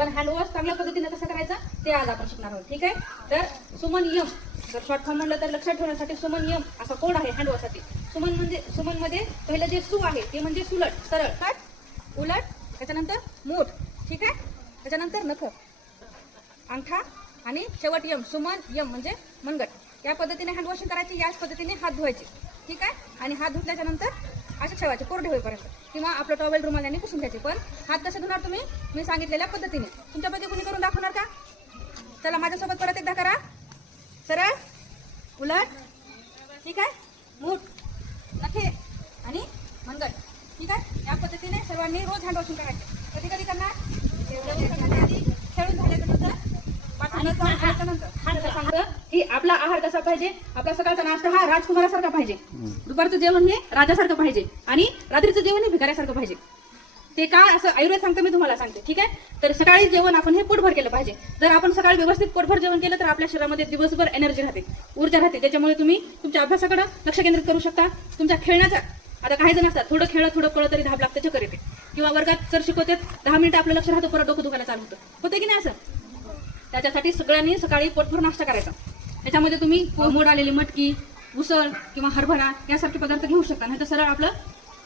पण हँडवॉश चांगल्या पद्धतीने कसं करायचं? ते आज आपण शिकणार आहोत. ठीक आहे? तर सुमन यम जर शॉर्ट फॉर्म म्हणलं तर लक्षात ठेवण्यासाठी सुमन यम असा कोड आहे हँडवॉशसाठी सुमन म्हणजे सुमनमध्ये पहिलं जे सु आहे ते म्हणजे सुलट सरळ. काय? उलट त्याच्यानंतर मूठ. ठीक आहे? त्याच्यानंतर नख. अंगठा आणि शेवट यम सुमन यम म्हणजे मनगट. या पद्धतीने हँडवॉशिंग करायची याच पद्धतीने हात धुवायचे. ठीक आहे? आणि हात धुतल्याच्या नंतर असे ठेवायचे कोरडे होईपर्यंत. किंवा आपलं टॉवेल रुमाल यांनी पुसून घ्यायचे. पण हात कसे धुणार तुम्ही मी सांगितलेल्या पद्धतीने. तुमच्यापैकी कुणी करून दाखवणार का? चला माझ्यासोबत परत एकदा करा. सरळ. उलट. ठीक आहे? मूठ. नखे. आणि मनगट. ठीक आहे? या पद्धतीने सर्वांनी रोज हँड वॉशिंग करायचे. कधी कधी करणार जेवण करण्याच्या आधी खेळून झाल्यानंतर पाठवण्याचं आणि खाण्याच्यानंतर. आता सांगतं की आपला आहार कसा पाहिजे? आपला सकाळचा नाश्ता हा राजकुमारासारखा पाहिजे. दुपारचं जेवण हे राजासारखं पाहिजे. आणि रात्रीचं जेवण हे भिकाऱ्यासारखं पाहिजे. ते का असं आयुर्वेद सांगतं मी तुम्हाला सांगते. ठीक आहे? तर सकाळी जेवण आपण हे पोटभर केलं पाहिजे. जर आपण सकाळी व्यवस्थित पोटभर जेवण केलं तर आपल्या शरीरामध्ये दिवसभर एनर्जी राहते. ऊर्जा राहते. त्याच्यामुळे तुम्ही तुमच्या अभ्यासाकडे लक्ष केंद्रित करू शकता. तुमच्या खेळण्याचा आता काही जण असतात थोडं खेळलं थोडं पळत तरी धाप लागतं चक्कर येते. किंवा वर्गात सर शिकवतात दहा मिनिटं आपलं लक्ष राहतं परत डोकं दुखायला चालू होतं. होतं की नाही असं? त्याच्यासाठी सगळ्यांनी सकाळी पोटभर नाश्ता करायचा. याच्यामध्ये तुम्ही मोड आलेली मटकी उसळ किंवा हरभरा यासारखे पदार्थ घेऊ शकता. नाही तर सरळ आपलं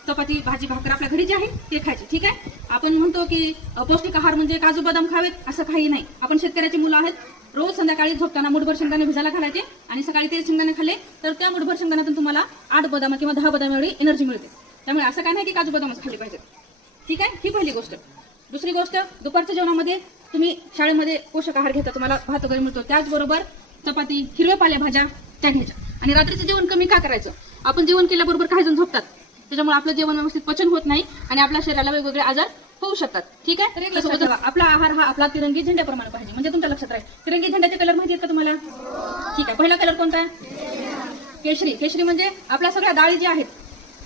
चपाती भाजी भाकर आपल्या घरी जे आहे ते खायचे. ठीक आहे? आपण म्हणतो की पौष्टिक आहार म्हणजे काजू बदाम खावेत असं काही नाही. आपण शेतकऱ्याची मुलं आहेत. रोज संध्याकाळी झोपताना मुठभर शेंगदाणे भिजायला घालायचे आणि सकाळी ते शेंगदाणे खाल्ले तर त्या मुठभर शेंगदाण्यातून तुम्हाला आठ बदाम किंवा दहा बदाम एवढी एनर्जी मिळते. त्यामुळे असं काय नाही की काजू बदामच खाल्ले पाहिजेत. ठीक आहे? ही पहिली गोष्ट. दुसरी गोष्ट दुपारच्या जेवणामध्ये तुम्ही शाळेमध्ये पोषक आहार घेता तुम्हाला भात वगैरे मिळतो. त्याचबरोबर चपाती हिरव्या पालेभाज्या त्या घ्यायच्या. आणि रात्रीचं जेवण कमी का करायचं? आपण जेवण केल्याबरोबर काही जण झोपतात. त्याच्यामुळे आपलं जेवण व्यवस्थित पचन होत नाही आणि आपल्या शरीराला वेगवेगळे आजार होऊ शकतात. ठीक आहे. आपला आहार हा आपला तिरंगी झेंड्याप्रमाणे पाहिजे. म्हणजे तुमच्या लक्षात राहील. तिरंगी झेंड्याचे कलर माहिती आहेत का तुम्हाला? ठीक आहे. पहिला कलर कोणता? आहे केशरी. केशरी म्हणजे आपल्या सगळ्या डाळी ज्या आहेत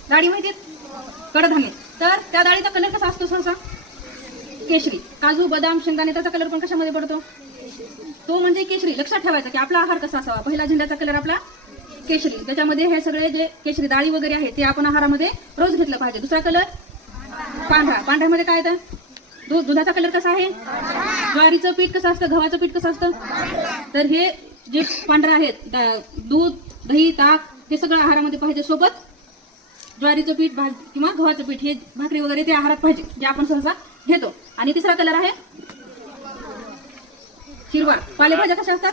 डाळी माहिती आहेत? कडधान्य. तर त्या डाळीचा कलर कसा असतो सहसा केशरी. काजू बदाम शेंगदाणे त्याचा कलर पण कशामध्ये पडतो? तो म्हणजे केशरी. लक्षात ठेवायचा की आपला आहार कसा असावा? पहिला झेंड्याचा कलर आपला केशरी. त्याच्यामध्ये हे सगळे जे केशरी डाळी वगैरे आहे ते आपण आहारामध्ये रोज घेतलं पाहिजे. दुसरा कलर पांढरा. पांढऱ्यामध्ये काय येतं? दूध दुधाचा कलर कसा आहे? ज्वारीचं पीठ कसं असतं? गव्हाचं पीठ कसं असतं? तर हे जे पांढरं आहेत दा- दूध दही ताक हे सगळं आहारामध्ये पाहिजे. सोबत ज्वारीचं पीठ भाज किंवा गव्हाचं पीठ हे भाकरी वगैरे ते आहारात पाहिजे जे आपण सहसा घेतो. आणि तिसरा कलर आहे हिरवा. पालेभाज्या कशा असतात?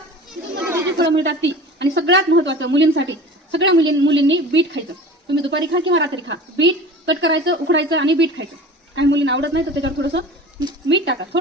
फळं मिळतात ती. आणि सगळ्यात महत्वाचं मुलींसाठी सगळ्या मुलीं मुलींनी बीट खायचं. तुम्ही दुपारी खा किंवा रात्री खा. बीट कट करायचं उकडायचं आणि बीट खायचं. काही मुलींना आवडत नाही तर त्याच्यावर थोडंसं मीठ टाका.